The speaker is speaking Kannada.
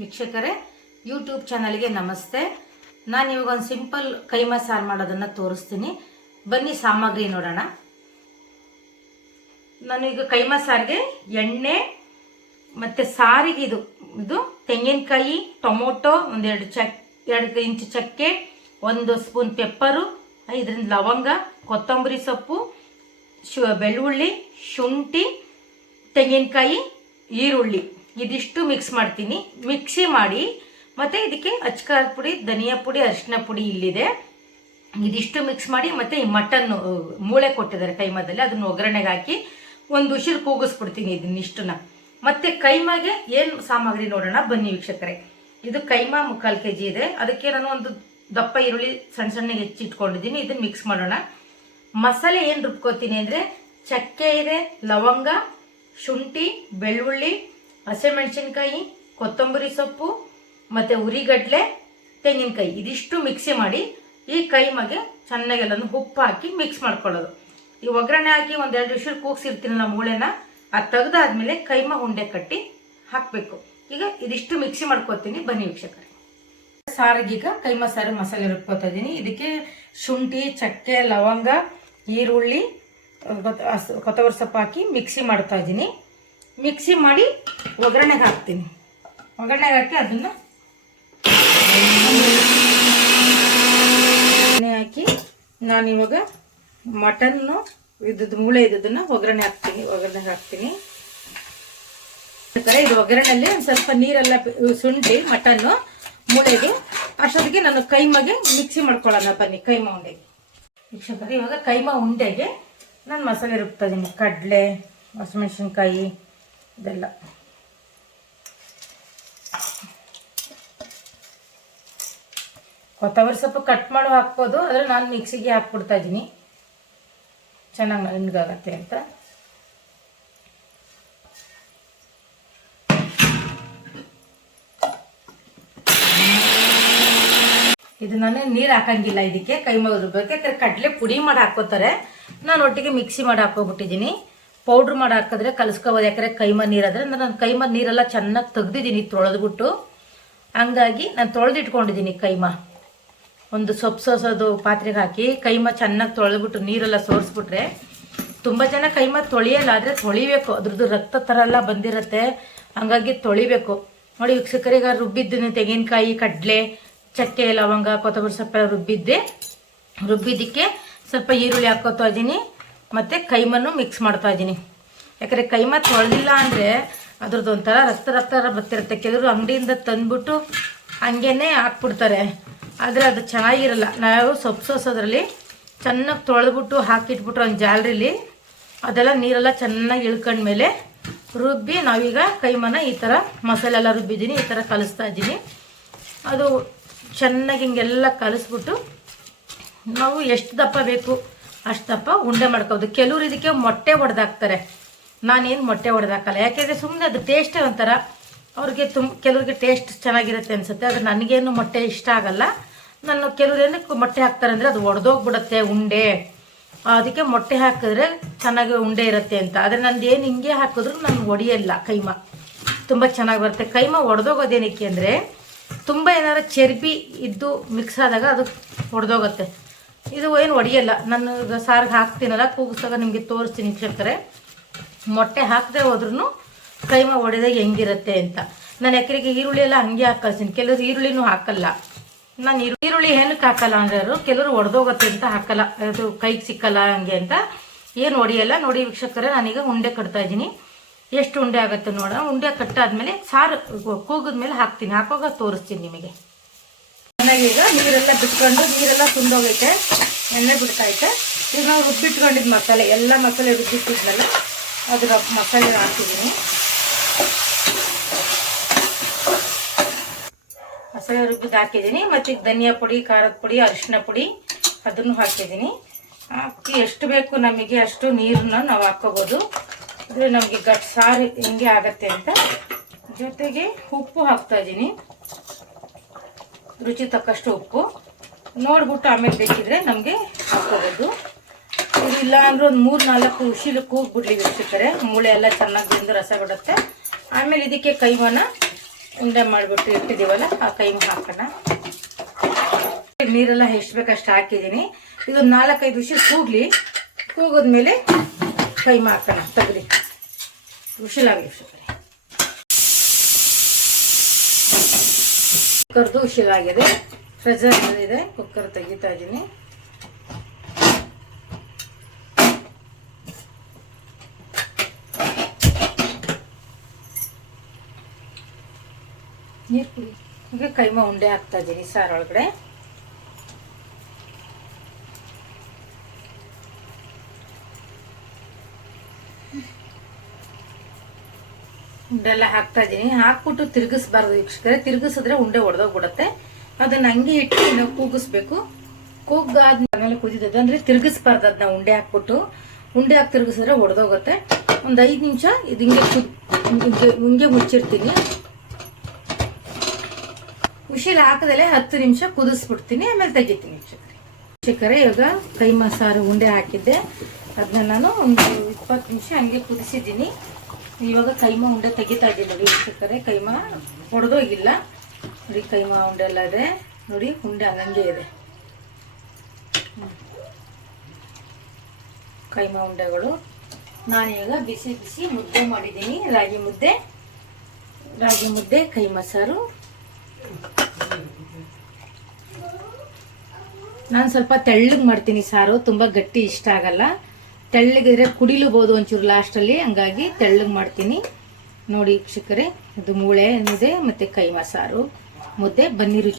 ವೀಕ್ಷಕರೇ, ಯೂಟ್ಯೂಬ್ ಚಾನಲ್ಗೆ ನಮಸ್ತೆ. ನಾನು ಇವಾಗ ಒಂದು ಸಿಂಪಲ್ ಕೈಮಾ ಸಾರು ಮಾಡೋದನ್ನು ತೋರಿಸ್ತೀನಿ. ಬನ್ನಿ ಸಾಮಗ್ರಿ ನೋಡೋಣ. ನಾನು ಈಗ ಕೈಮಾ ಸಾರಿಗೆ ಎಣ್ಣೆ ಮತ್ತು ಸಾರಿಗೆ ಇದು ತೆಂಗಿನಕಾಯಿ, ಟೊಮೊಟೊ, ಎರಡು ಇಂಚು ಚಕ್ಕೆ, 1 ಸ್ಪೂನ್ ಪೆಪ್ಪರು, 5 ಲವಂಗ, ಕೊತ್ತಂಬರಿ ಸೊಪ್ಪು, ಬೆಳ್ಳುಳ್ಳಿ, ಶುಂಠಿ, ತೆಂಗಿನಕಾಯಿ, ಈರುಳ್ಳಿ ಇದಿಷ್ಟು ಮಿಕ್ಸ್ ಮಾಡ್ತೀನಿ. ಮಿಕ್ಸಿ ಮಾಡಿ ಮತ್ತು ಇದಕ್ಕೆ ಅಚ್ಕಾರದ ಪುಡಿ, ಧನಿಯಾ ಪುಡಿ, ಅರಿಶಿನ ಪುಡಿ ಇಲ್ಲಿದೆ. ಇದಿಷ್ಟು ಮಿಕ್ಸ್ ಮಾಡಿ ಮತ್ತು ಈ ಮಟನ್ ಮೂಳೆ ಕೊಟ್ಟಿದ್ದಾರೆ ಕೈಮಾದಲ್ಲಿ, ಅದನ್ನು ಒಗ್ಗರಣೆಗೆ ಹಾಕಿ ಒಂದು ಉಸಿರು ಕೂಗಿಸ್ಬಿಡ್ತೀನಿ ಇದನ್ನಿಷ್ಟನ್ನ. ಮತ್ತು ಕೈಮಾಗೆ ಏನು ಸಾಮಗ್ರಿ ನೋಡೋಣ ಬನ್ನಿ ವೀಕ್ಷಕರೇ. ಇದು ಕೈಮಾ 3/4 kg ಇದೆ. ಅದಕ್ಕೆ ನಾನು ಒಂದು ದಪ್ಪ ಈರುಳ್ಳಿ ಸಣ್ಣ ಸಣ್ಣಗೆ ಹೆಚ್ಚಿಟ್ಕೊಂಡಿದ್ದೀನಿ. ಇದನ್ನು ಮಿಕ್ಸ್ ಮಾಡೋಣ. ಮಸಾಲೆ ಏನು ರುಬ್ಕೋತೀನಿ ಅಂದರೆ ಚಕ್ಕೆ ಇದೆ, ಲವಂಗ, ಶುಂಠಿ, ಬೆಳ್ಳುಳ್ಳಿ, ಹಸಿಮೆಣಸಿನ್ಕಾಯಿ, ಕೊತ್ತಂಬರಿ ಸೊಪ್ಪು ಮತ್ತು ಉರಿಗಡ್ಲೆ, ತೆಂಗಿನಕಾಯಿ ಇದಿಷ್ಟು ಮಿಕ್ಸಿ ಮಾಡಿ ಈ ಕೈಮಾಗೆ ಚೆನ್ನಾಗೆಲ್ಲನೂ ಉಪ್ಪು ಹಾಕಿ ಮಿಕ್ಸ್ ಮಾಡ್ಕೊಳ್ಳೋದು. ಈ ಒಗ್ಗರಣೆ ಹಾಕಿ 1-2 ವಿಷಲ್ ಕೂಗ್ಸಿರ್ತೀನಲ್ಲ ಮೂಳೆನ, ಅದು ತೆಗೆದಾದ್ಮೇಲೆ ಕೈಮಾ ಉಂಡೆ ಕಟ್ಟಿ ಹಾಕಬೇಕು. ಈಗ ಇದಿಷ್ಟು ಮಿಕ್ಸಿ ಮಾಡ್ಕೊತೀನಿ ಬನ್ನಿ ವೀಕ್ಷಕರೇ. ಸಾರಿಗೀಗ ಕೈಮಾ ಸಾರು ಮಸಾಲೆ ರುಬ್ಕೋತಾ ಇದ್ದೀನಿ. ಇದಕ್ಕೆ ಶುಂಠಿ, ಚಕ್ಕೆ, ಲವಂಗ, ಈರುಳ್ಳಿ, ಕೊತ್ತಂಬರಿ ಸೊಪ್ಪು ಹಾಕಿ ಮಿಕ್ಸಿ ಮಾಡ್ತಾ ಇದ್ದೀನಿ. ಮಿಕ್ಸಿ ಮಾಡಿ ಒಗ್ಗರಣೆಗೆ ಹಾಕ್ತೀನಿ. ಒಗ್ಗರಣೆಗೆ ಹಾಕಿ ಅದನ್ನು ಹಾಕಿ ನಾನಿವಾಗ ಮಟನ್ನು ಇದ್ದದ್ದು ಮೂಳೆ ಇದ್ದದನ್ನು ಒಗ್ಗರಣೆಗೆ ಹಾಕ್ತೀನಿ. ಇದು ಒಗ್ಗರಣೆಯಲ್ಲಿ ಒಂದು ಸ್ವಲ್ಪ ನೀರೆಲ್ಲ ಶುಂಠಿ, ಮಟನ್ನು, ಮೂಳೆಗೆ ಅಷ್ಟೊತ್ತಿಗೆ ನಾನು ಕೈಮಾಗೆ ಮಿಕ್ಸಿ ಮಾಡ್ಕೊಳ್ಳೋಣ ಬನ್ನಿ. ಕೈಮಾ ಉಂಡೆಗೆ ವೀಕ್ಷಕರೇ, ಇವಾಗ ಕೈಮಾ ಉಂಡೆಗೆ ನಾನು ಮಸಾಲೆ ರುಬ್ತಾ ಇದ್ದೀನಿ. ಕಡಲೆ, ಹಸಿಮೆಣಸಿನ್ಕಾಯಿ ಇದೆಲ್ಲ ಕೊತ್ತಂಬರಿ ಸೊಪ್ಪು ಕಟ್ ಮಾಡಿ ಹಾಕ್ಬೋದು, ಆದರೆ ನಾನು ಮಿಕ್ಸಿಗೆ ಹಾಕ್ಬಿಡ್ತಾ ಇದ್ದೀನಿ ಚೆನ್ನಾಗಿ ನುಣ್ಣಗಾಗತ್ತೆ ಅಂತ. ಇದು ನಾನು ನೀರು ಹಾಕಂಗಿಲ್ಲ ಇದಕ್ಕೆ ಕೈಮಾ ರುಬ್ಬಕ್ಕೆ, ಯಾಕಂದ್ರೆ ಕಡಲೆ ಪುಡಿ ಮಾಡಿ ಹಾಕೋತಾರೆ. ನಾನು ಒಟ್ಟಿಗೆ ಮಿಕ್ಸಿ ಮಾಡಿ ಹಾಕೋಬಿಟ್ಟಿದ್ದೀನಿ. ಪೌಡ್ರ್ ಮಾಡಿ ಹಾಕಿದ್ರೆ ಕಲಿಸ್ಕೋಬೋದು, ಯಾಕಂದರೆ ಕೈಮಾ ನೀರಾದರೆ. ನಾನು ಕೈಮಾ ನೀರೆಲ್ಲ ಚೆನ್ನಾಗಿ ತೆಗ್ದಿದ್ದೀನಿ ತೊಳೆದ್ಬಿಟ್ಟು. ಹಂಗಾಗಿ ನಾನು ತೊಳೆದಿಟ್ಕೊಂಡಿದ್ದೀನಿ ಕೈಮಾ. ಒಂದು ಸೊಪ್ಪು ಸೋಸೋದು ಪಾತ್ರೆಗೆ ಹಾಕಿ ಕೈಮಾ ಚೆನ್ನಾಗಿ ತೊಳೆದ್ಬಿಟ್ಟು ನೀರೆಲ್ಲ ಸೋರಿಸ್ಬಿಟ್ರೆ, ತುಂಬ ಜನ ಕೈಮಾ ತೊಳೆಯಲ್ಲ, ಆದರೆ ತೊಳಿಬೇಕು. ಅದ್ರದ್ದು ರಕ್ತ ಥರ ಎಲ್ಲ ಬಂದಿರುತ್ತೆ, ಹಂಗಾಗಿ ತೊಳಿಬೇಕು. ನೋಡಿ ವೀಕ್ಷಕರಿಗೆ, ರುಬ್ಬಿದ್ದೀನಿ ತೆಂಗಿನಕಾಯಿ, ಕಡಲೆ, ಚಕ್ಕೆ, ಲವಂಗ, ಕೊತ್ತಂಬರಿ ಸೊಪ್ಪು ರುಬ್ಬಿದ್ದಕ್ಕೆ ಸ್ವಲ್ಪ ಈರುಳ್ಳಿ ಹಾಕೋತಾ ಇದ್ದೀನಿ ಮತ್ತು ಕೈಮನ್ನು ಮಿಕ್ಸ್ ಮಾಡ್ತಾ ಇದ್ದೀನಿ. ಯಾಕಂದರೆ ಕೈಮಾ ತೊಳೆದಿಲ್ಲ ಅಂದರೆ ಅದ್ರದ್ದು ಒಂಥರ ರಕ್ತ ಬರ್ತಿರುತ್ತೆ. ಕೆಲವರು ಅಂಗಡಿಯಿಂದ ತಂದುಬಿಟ್ಟು ಹಂಗೇ ಹಾಕ್ಬಿಡ್ತಾರೆ, ಆದರೆ ಅದು ಚೆನ್ನಾಗಿರಲ್ಲ. ನಾವು ಸೊಪ್ಪು ಸೋಸೋದ್ರಲ್ಲಿ ಚೆನ್ನಾಗಿ ತೊಳೆದ್ಬಿಟ್ಟು ಹಾಕಿಟ್ಬಿಟ್ರು ಒಂದು ಜಾಲರಿಲಿ, ಅದೆಲ್ಲ ನೀರೆಲ್ಲ ಚೆನ್ನಾಗಿ ಇಳ್ಕೊಂಡ್ಮೇಲೆ ರುಬ್ಬಿ ನಾವೀಗ ಕೈಮಾನ ಈ ಥರ ಮಸಾಲೆ ಎಲ್ಲ ರುಬ್ಬಿದ್ದೀನಿ, ಈ ಥರ ಕಲಿಸ್ತಾ ಇದ್ದೀನಿ. ಅದು ಚೆನ್ನಾಗಿ ಹಿಂಗೆಲ್ಲ ಕಲಿಸ್ಬಿಟ್ಟು ನಾವು ಎಷ್ಟು ದಪ್ಪ ಬೇಕು ಅಷ್ಟು ದಪ್ಪ ಉಂಡೆ ಮಾಡ್ಕೋದು. ಕೆಲವರು ಇದಕ್ಕೆ ಮೊಟ್ಟೆ ಹೊಡೆದಾಕ್ತಾರೆ, ನಾನೇನು ಮೊಟ್ಟೆ ಹೊಡೆದಾಕಲ್ಲ. ಯಾಕೆಂದರೆ ಸುಮ್ಮನೆ ಅದು ಟೇಸ್ಟೇ ಒಂಥರ ಅವ್ರಿಗೆ ಕೆಲವ್ರಿಗೆ ಟೇಸ್ಟ್ ಚೆನ್ನಾಗಿರುತ್ತೆ ಅನಿಸುತ್ತೆ. ಅದು ನನಗೇನು ಮೊಟ್ಟೆ ಇಷ್ಟ ಆಗಲ್ಲ. ನಾನು ಕೆಲವ್ರೇನಕ್ಕೆ ಮೊಟ್ಟೆ ಹಾಕ್ತಾರೆ ಅಂದರೆ ಅದು ಒಡೆದೋಗ್ಬಿಡುತ್ತೆ ಉಂಡೆ, ಅದಕ್ಕೆ ಮೊಟ್ಟೆ ಹಾಕಿದ್ರೆ ಚೆನ್ನಾಗಿ ಉಂಡೆ ಇರುತ್ತೆ ಅಂತ. ಆದರೆ ನಂದು ಏನು ಹಿಂಗೆ ಹಾಕಿದ್ರು ನಾನು ಒಡೆಯಲ್ಲ. ಕೈಮಾ ತುಂಬ ಚೆನ್ನಾಗಿ ಬರುತ್ತೆ. ಕೈಮಾ ಒಡೆದೋಗೋದೇನಕ್ಕೆ ಅಂದರೆ ತುಂಬ ಏನಾದ್ರು ಚರ್ಬಿ ಇದ್ದು ಮಿಕ್ಸ್ ಆದಾಗ ಅದು ಒಡೆದೋಗುತ್ತೆ. ಇದು ಏನು ಒಡೆಯಲ್ಲ. ನಾನು ಈಗ ಸಾರಿಗೆ ಹಾಕ್ತೀನಲ್ಲ, ಕೂಗಿಸಾಗ ನಿಮಗೆ ತೋರಿಸ್ತೀನಿ ವೀಕ್ಷಕರೇ. ಮೊಟ್ಟೆ ಹಾಕದೆ ಹೋದ್ರೂ ಕೈಮಾ ಒಡೆದಾಗ ಹೆಂಗಿರುತ್ತೆ ಅಂತ. ನಾನು ಎಕರೆಗೆ ಈರುಳ್ಳಿ ಎಲ್ಲ ಹಂಗೆ ಹಾಕಲ್ತೀನಿ. ಕೆಲವರು ಈರುಳ್ಳಿನೂ ಹಾಕಲ್ಲ. ನಾನು ಈರುಳ್ಳಿ ಏನಕ್ಕೆ ಹಾಕಲ್ಲ ಅಂದ್ರೆ ಕೆಲವರು ಒಡೆದೋಗುತ್ತೆ ಅಂತ ಹಾಕಲ್ಲ, ಅದು ಕೈಗೆ ಸಿಕ್ಕಲ್ಲ ಹಂಗೆ ಅಂತ. ಏನು ಒಡೆಯಲ್ಲ. ನೋಡಿ ವೀಕ್ಷಕರೇ, ನಾನೀಗ ಉಂಡೆ ಕಟ್ತಾ ಇದ್ದೀನಿ. ಎಷ್ಟು ಉಂಡೆ ಆಗುತ್ತೆ ನೋಡೋಣ. ಉಂಡೆ ಕಟ್ಟಾದ್ಮೇಲೆ ಸಾರು ಕೂಗಿದ್ಮೇಲೆ ಹಾಕ್ತೀನಿ. ಹಾಕೋವಾಗ ತೋರಿಸ್ತೀನಿ ನಿಮಗೆ. ಚೆನ್ನಾಗಿ ಈಗ ನೀರೆಲ್ಲ ಬಿಟ್ಕೊಂಡು ನೀರೆಲ್ಲ ತುಂಡೋಗೈತೆ, ಎಣ್ಣೆ ಬಿಡ್ತೈತೆ. ಈಗ ನಾವು ರುಬ್ಬಿಟ್ಕೊಂಡಿದ್ದು ಮಸಾಲೆ ಎಲ್ಲ ಮಸಾಲೆ ರುಬ್ಬಿಟ್ಟಿದ್ನಲ್ಲ, ಅದರ ಮಸಾಲೆ ಹಾಕಿದ್ದೀನಿ. ಮಸಾಲೆ ರುಬ್ಬಿದ್ದು ಹಾಕಿದ್ದೀನಿ. ಮತ್ತು ಈಗ ಧನಿಯಾ ಪುಡಿ, ಖಾರದ ಪುಡಿ, ಅರಿಶಿನ ಪುಡಿ ಅದನ್ನು ಹಾಕಿದ್ದೀನಿ. ಹಾಕಿ ಎಷ್ಟು ಬೇಕು ನಮಗೆ ಅಷ್ಟು ನೀರನ್ನ ನಾವು ಹಾಕ್ಕೋಬೋದು. ಅಂದರೆ ನಮಗೆ ಸಾರು ಹಿಂಗೆ ಆಗತ್ತೆ ಅಂತ. ಜೊತೆಗೆ ಉಪ್ಪು ಹಾಕ್ತಾ ಇದ್ದೀನಿ, ರುಚಿ ತಕ್ಕಷ್ಟು ಉಪ್ಪು ನೋಡ್ಬಿಟ್ಟು ಆಮೇಲೆ ಬೇಕಿದ್ರೆ ನಮಗೆ ಹಾಕ್ಕೋಬೋದು. ಇಲ್ಲ ಅಂದ್ರೆ ಒಂದು 3-4 ಉಸಿಲು ಕೂಗ್ಬಿಡ್ಲಿ ವೀಕ್ಷಕರೇ, ಮೂಳೆ ಎಲ್ಲ ಚೆನ್ನಾಗಿ ಬೆಂದು ರಸ ಬಿಡುತ್ತೆ. ಆಮೇಲೆ ಇದಕ್ಕೆ ಕೈಮಾನ ಉಂಡೆ ಮಾಡಿಬಿಟ್ಟು ಇಟ್ಟಿದ್ದೀವಲ್ಲ ಆ ಕೈಮಾ ಹಾಕೋಣ. ನೀರೆಲ್ಲ ಎಷ್ಟು ಬೇಕಷ್ಟು ಹಾಕಿದ್ದೀನಿ. ಇದು 4-5 ವಿಷಲ್ ಕೂಗ್ಲಿ. ಕೂಗಿದ್ಮೇಲೆ ಕೈಮಾ ಹಾಕೋಣ. ತೆಗ್ದು ವಿಷಲಾಗಲಿ. ಕುಕ್ಕರ್ದು ವಿಷಲಾಗಿದೆ. ಪ್ರೆಷರ್ ಇದೆ. ಕುಕ್ಕರ್ ತೆಗಿತಾ ಇದ್ದೀನಿ. ನೀರು ಕುಡಿ. ಈಗ ಕೈಮಾ ಉಂಡೆ ಹಾಕ್ತಾ ಇದ್ದೀನಿ ಸಾರೊಳಗಡೆ. ಉಂಡೆ ಎಲ್ಲ ಹಾಕ್ತಾ ಇದ್ದೀನಿ. ಹಾಕ್ಬಿಟ್ಟು ತಿರುಗಿಸ್ಬಾರ್ದು ವೀಕ್ಷಕರೇ. ತಿರುಗಿಸಿದ್ರೆ ಉಂಡೆ ಒಡೆದೋಗ್ಬಿಡುತ್ತೆ. ಅದನ್ನ ಹಂಗೆ ಇಟ್ಟು ನಾವು ಕೂಗಿಸ್ಬೇಕು. ಕೂಗಾದ್ಮೇಲೆ ಕುದಿತದೆ ಅಂದ್ರೆ ತಿರುಗಿಸ್ಬಾರ್ದು. ಅದನ್ನ ಉಂಡೆ ಹಾಕ್ಬಿಟ್ಟು ಉಂಡೆ ಹಾಕಿ ತಿರುಗಿಸಿದ್ರೆ ಒಡೆದೋಗುತ್ತೆ. ಒಂದು 5 ನಿಮಿಷ ಇದು ಹಿಂಗೆ ಮುಚ್ಚಿರ್ತೀನಿ. ವಿಷಲ್ ಹಾಕದಲ್ಲೇ 10 ನಿಮಿಷ ಕುದಿಸ್ಬಿಡ್ತೀನಿ. ಆಮೇಲೆ ತೆಗಿತೀನಿ ವೀಕ್ಷಕರೇ. ಇವಾಗ ಕೈಮಾ ಸಾರು ಉಂಡೆ ಹಾಕಿದ್ದೆ. ಅದನ್ನ ನಾನು ಒಂದು 20 ನಿಮಿಷ ಹಂಗೆ ಕುದಿಸಿದ್ದೀನಿ. ಇವಾಗ ಕೈಮಾ ಉಂಡೆ ತೆಗಿತಾ ಇದ್ದೀನಿ ನೋಡಿ ವೀಕ್ಷಕರೇ. ಕೈಮಾ ಒಡೆದೋಗಿಲ್ಲ ನೋಡಿ. ಕೈಮಾ ಉಂಡೆ ಎಲ್ಲ ಇದೆ ನೋಡಿ. ಉಂಡೆ ಹಂಗಂಗೆ ಇದೆ. ಕೈಮಾ ಉಂಡೆಗಳು ನಾನೀಗ ಬಿಸಿ ಬಿಸಿ ಮುದ್ದೆ ಮಾಡಿದ್ದೀನಿ. ರಾಗಿ ಮುದ್ದೆ ಕೈಮಾ ಸಾರು. ನಾನು ಸ್ವಲ್ಪ ತೆಳ್ಳಗೆ ಮಾಡ್ತೀನಿ ಸಾರು. ತುಂಬ ಗಟ್ಟಿ ಇಷ್ಟ ಆಗಲ್ಲ. ತೆಳ್ಳಗಿದ್ರೆ ಕುಡಿಲೂಬಹುದು ಒಂಚೂರು ಲಾಸ್ಟಲ್ಲಿ. ಹಂಗಾಗಿ ತೆಳ್ಳಗೆ ಮಾಡ್ತೀನಿ ನೋಡಿ ವೀಕ್ಷಕರೇ. ಇದು ಮೂಳೆ ಇದೆ ಮತ್ತೆ ಕೈಮಾ ಸಾರು ಮುದ್ದೆ. ಬನ್ನಿ ರುಚಿ